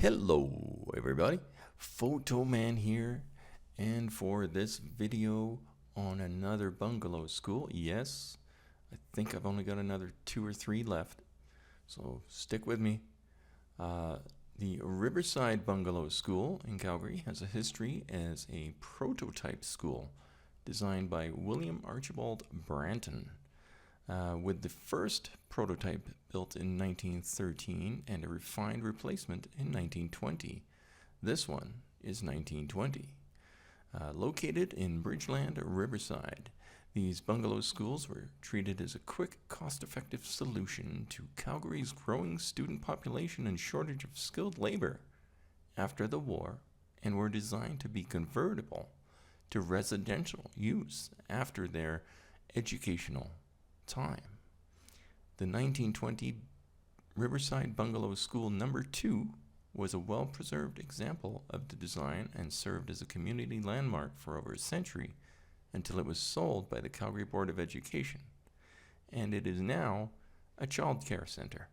Hello everybody, Fotoman here, and for this video on another bungalow school. Yes, I think I've only got another 2 or 3 left, so stick with me. The Riverside Bungalow School in Calgary has a history as a prototype school designed by William Archibald Branton. With the first prototype built in 1913 and a refined replacement in 1920. This one is 1920. Located in Bridgeland, Riverside, these bungalow schools were treated as a quick, cost-effective solution to Calgary's growing student population and shortage of skilled labor after the war, and were designed to be convertible to residential use after their educational time. The 1920 Riverside Bungalow School Number 2 was a well-preserved example of the design and served as a community landmark for over a century until it was sold by the Calgary Board of Education, and it is now a childcare center.